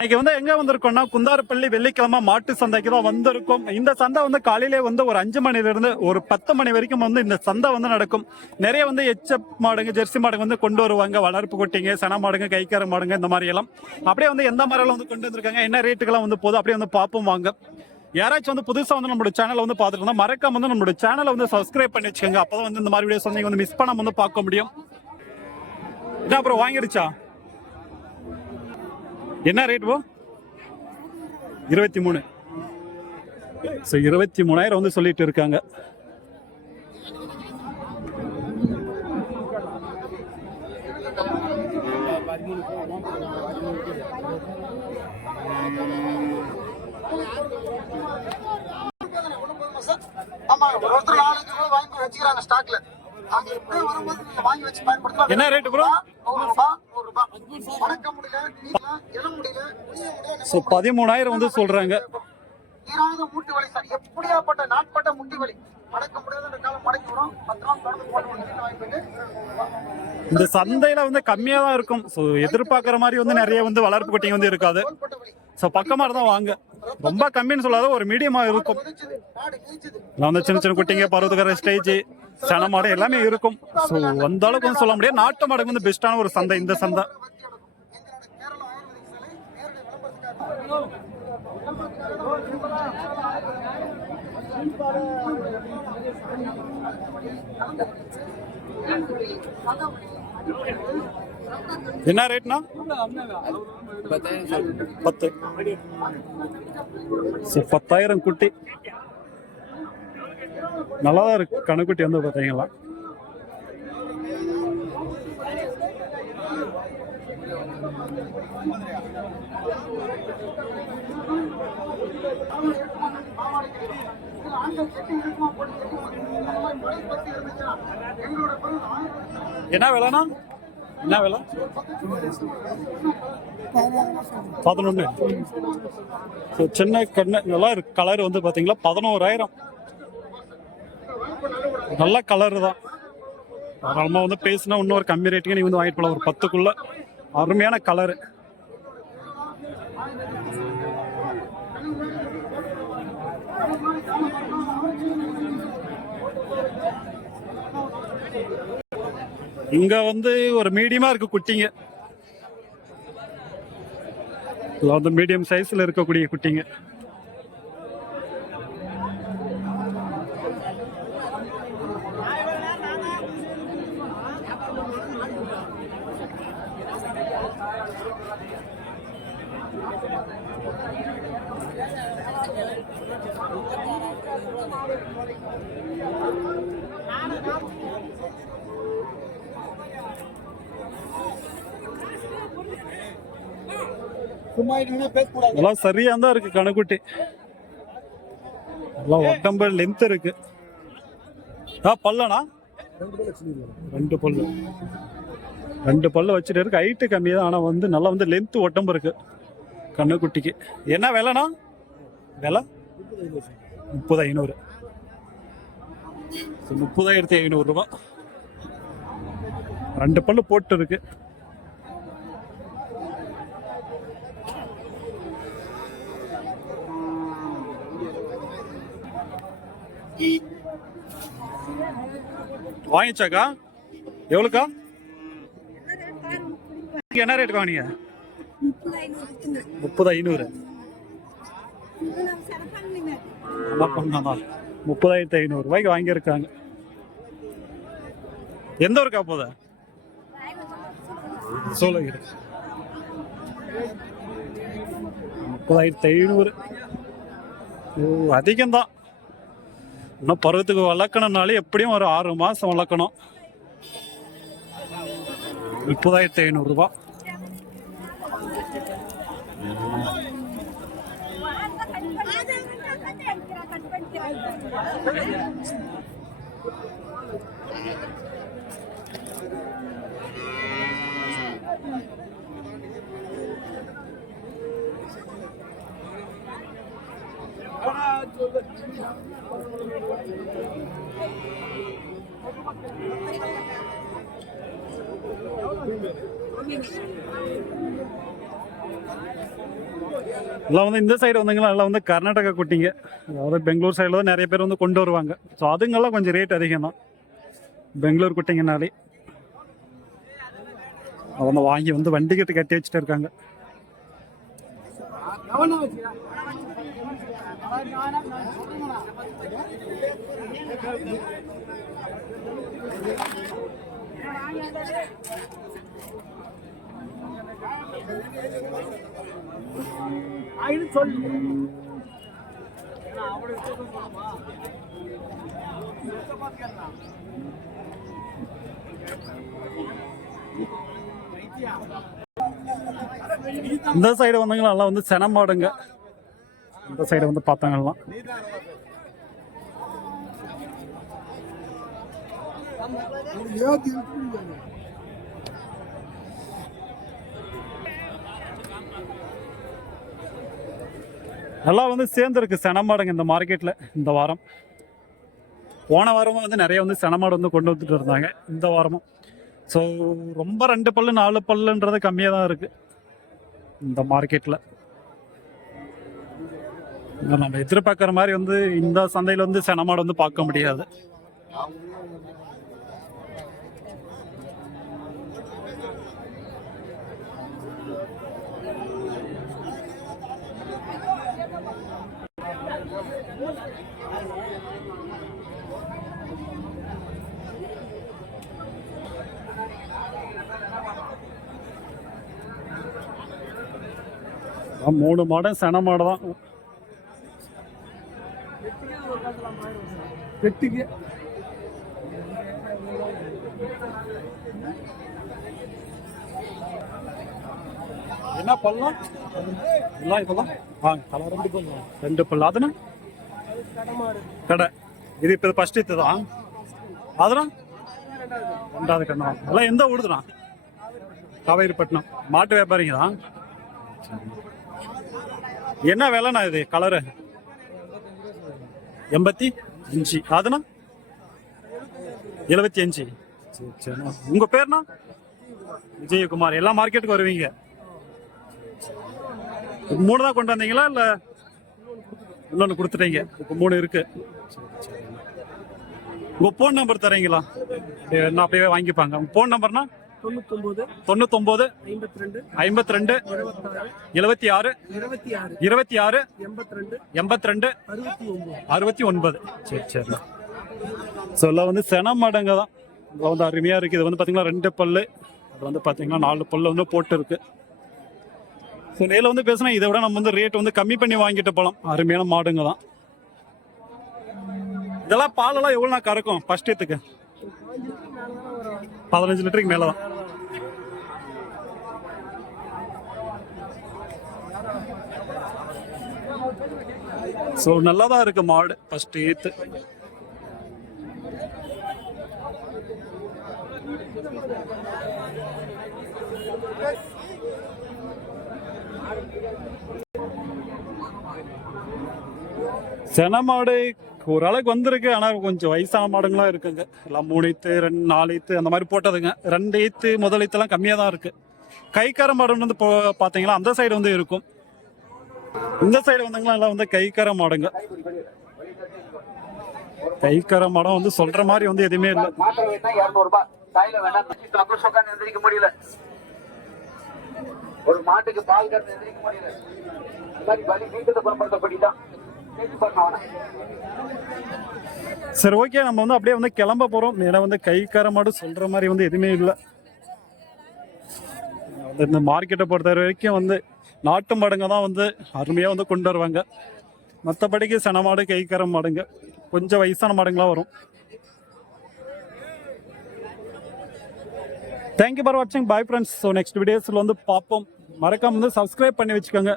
இன்னைக்கு வந்து எங்க வந்திருக்கோம்னா குந்தாரப்பள்ளி வெள்ளிக்கிழமை மாட்டு சந்தைக்கு தான் வந்திருக்கோம். இந்த சந்தை வந்து காலையிலே வந்து ஒரு 5 மணில இருந்து ஒரு 10 மணி வரைக்கும் வந்து இந்த சந்தை வந்து நடக்கும். நிறைய வந்து எச்ச மாடுங்க ஜெர்சி மாடுங்க வந்து கொண்டு வருவாங்க. வளர்ப்பு குட்டிங்க, சன மாடுங்க, கைக்கார மாடுங்க, இந்த மாதிரி எல்லாம் அப்படியே வந்து எந்த மாதிரி எல்லாம் வந்து கொண்டு வந்திருக்காங்க, என்ன ரேட்டுக்கெல்லாம் வந்து போதும் அப்படியே வந்து பார்ப்போம் வாங்க. யாராச்சும் வந்து புதுசா வந்து நம்மளோட சேனலை வந்து பார்த்துட்டு இருந்தா மறக்காம வந்து நம்மளோட சேனலை வந்து சப்ஸ்கிரைப் பண்ணி வச்சுக்கோங்க. அப்பதான் வந்து இந்த மாதிரி வீடியோஸ் வந்து நீங்க வந்து மிஸ் பண்ணாம வந்து பார்க்க முடியும். என்ன அப்புறம் வாங்கிடுச்சா? என்ன ரேட் போ? 23. 23,000 வந்து சொல்லிட்டு இருக்காங்க. என்ன ரேட் ப்ரோ? 13,000 வந்து சொல்றாங்க. இந்த சந்தையில வந்து கம்மியா தான் இருக்கும். எதிர்பார்க்கிற மாதிரி வந்து நிறைய வந்து வளர்ப்பு குட்டிங்க வந்து இருக்காது. பக்கமா தான் வாங்க. ரொம்ப கம்மின்னு சொல்லாத ஒரு மீடியமா இருக்கும். வந்து சின்ன சின்ன குட்டிங்க, பருவத்துக்கிற ஸ்டேஜ், சன மாடு எல்லாமே இருக்கும். அந்த அளவுக்கு வந்து சொல்ல முடியாது. நாட்டு மாடுக்கு வந்து பெஸ்டான ஒரு சந்தை இந்த சந்தை. என்ன ரேட்னா? 10. 10,000 குட்டி நல்லாதான் இருக்கு. கணுக்குட்டி வந்து பார்த்தீங்களா என்ன விலைனா? என்ன விலை? 11. சின்ன கண்ணு நல்லா இருக்கு. கலர் வந்து பாத்தீங்களா 11,000. நல்ல கலர் தான். நம்ம வந்து பேசினா இன்னொரு கம்மி ரேட்டுக்கு நீங்க வந்து வாங்கிட்டு போலாம். ஒரு 10க்குள்ள அருமையான கலரு. இங்க வந்து ஒரு மீடியமா இருக்கு குட்டிங்க. வந்து மீடியம் சைஸ்ல இருக்கக்கூடிய குட்டிங்க. எல்லாம் சரியா தான் இருக்கு கணுக்குட்டி. எல்லாம் உடம்பு லென்த் இருக்கு. பல்லனா? 2 பல்லு. 2 பல்லு வச்சுட்டு இருக்கு. ஹைட்டு கம்மி தான். ஆனா வந்து நல்லா வந்து லென்த் உடம்பு இருக்கு கண்ணுக்குட்டிக்கு. என்ன விலைனா? விலை 30,500. 30,500 ரூபாய். 2 பல்லு போட்டு இருக்கு. வாங்கிச்சாக்கா? எவ்வளோக்கா? என்ன ரேட் வாங்கினீங்க? 30,500. 30,500 ரூபாய்க்கு வாங்கியிருக்காங்க. எந்த ஊருக்கா போத? சோழகிரி. 30,500. அதிகம்தான். இன்னும் பருவத்துக்கு வளர்க்கணும்னாலே எப்படியும் ஒரு 6 மாசம் வளர்க்கணும். 30,500 ரூபாய். எல்லாம் வந்து இந்த சைடு வந்தீங்கன்னா எல்லாம் வந்து கர்நாடகா குட்டிங்க, அதாவது பெங்களூர் சைடில் தான் நிறைய பேர் வந்து கொண்டு வருவாங்க. ஸோ அதுங்கெல்லாம் கொஞ்சம் ரேட் அதிகம் தான் பெங்களூர் குட்டிங்கனாலே. அவங்க வாங்கி வந்து வண்டிக்கிட்டு கட்டி வச்சுட்டு இருக்காங்க. இந்த சைடு வந்தீங்கன்னா எல்லாம் வந்து சென மாடுங்க. இந்த சைடு வந்து பார்த்தாங்கலாம் எல்லாம் வந்து சேர்ந்துருக்கு சென மாடுங்க இந்த மார்க்கெட்ல. இந்த வாரம் போன வாரமும் வந்து நிறைய வந்து சென மாடு வந்து கொண்டு வந்துட்டு இருந்தாங்க. இந்த வாரமும் ஸோ ரொம்ப 2 பல்லு 4 பல்லுன்றது கம்மியாக தான் இருக்கு இந்த மார்க்கெட்ல. நம்ம எதிர்பார்க்குற மாதிரி வந்து இந்த சந்தையில் வந்து சென மாடு வந்து பார்க்க முடியாது. மூணு மாடும் சென மாடு தான். என்ன பல்லாம் எல்லாம் இதெல்லாம் கலர் 2 பல்லு. அதுனா கடை இது இப்போ ஃபர்ஸ்ட் இதுதான். அதுனா 2வது கண்ணா. எல்லாம் எந்த ஊடுதுண்ணா? காவேரிப்பட்டினம். மாட்டு வியாபாரிங்க தான். என்ன விலைண்ணா இது கலரு? 85. அதுனா 75. சரி சரி. உங்க பேர்னா? விஜயகுமார். எல்லா மார்க்கெட்டுக்கு வருவீங்க? 3 தான் கொண்டு வந்தீங்களா இல்ல இன்னொன்று கொடுத்துட்டீங்க? இப்போ 3 இருக்கு. உங்க போன் நம்பர் தரீங்களா? என்ன அப்படியே வாங்கிப்பாங்க. உங்க போன் நம்பர்னா? 99 52 52 76 26 82 69. சரி சரி. ஸோ எல்லாம் வந்து சென மாடுங்க தான். வந்து அருமையா இருக்கு. இது வந்து பார்த்தீங்கன்னா 2 பல்லு, அது வந்து பார்த்தீங்கன்னா 4 பல்லு வந்து போட்டு இருக்கு. ஸோ நேரில் வந்து பேசினா இதை விட நம்ம வந்து ரேட் வந்து கம்மி பண்ணி வாங்கிட்டு போகலாம். அருமையான மாடுங்க தான். இதெல்லாம் பாலெல்லாம் எவ்வளோனா கறக்கும் ஃபர்ஸ்ட் ஏத்துக்கு? 15 லிட்டருக்கு மேலே தான். ஸோ நல்லா தான் இருக்கு மாடு ஃபர்ஸ்ட் ஏத்து. சென மாடு ஓரளவுக்கு வந்திருக்கு. ஆனால் கொஞ்சம் வயசான மாடுங்களாம் இருக்குங்க. எல்லாம் 3 ஈத்து 2 4 ஈத்து அந்த மாதிரி போட்டதுங்க. 2 ஈத்து முதல் ஈத்துலாம் கம்மியாக தான் இருக்கு. கைக்கார மாடுன்னு வந்து பார்த்தீங்களா அந்த சைடு வந்து இருக்கும். இந்த சைடு வந்தாங்களா எல்லாம் வந்து கைக்கார மாடுங்க. கைக்கார மாடம் வந்து சொல்ற மாதிரி வந்து எதுவுமே இல்லை. ஒரு மாட்டுக்கு பால் கறந்து எந்திரிக்க முடியல. சரி ஓகே, நம்ம வந்து அப்படியே வந்து கிளம்ப போறோம். ஏன்னா வந்து கைக்கார மாடு சொல்ற மாதிரி வந்து எதுவுமே இல்லை. இந்த மார்க்கெட்டை பொறுத்த வரைக்கும் வந்து நாட்டு மாடுங்க தான் வந்து அருமையாக வந்து கொண்டு வருவாங்க. மற்றபடிக்கு சென மாடு கைக்கார மாடுங்க கொஞ்சம் வயசான மாடுங்களாம் வரும். தேங்க்யூ ஃபார் வாட்சிங். Bye friends. ஸோ நெக்ஸ்ட் வீடியோஸில் வந்து பார்ப்போம். மறக்காம வந்து சப்ஸ்கிரைப் பண்ணி வச்சுக்கோங்க.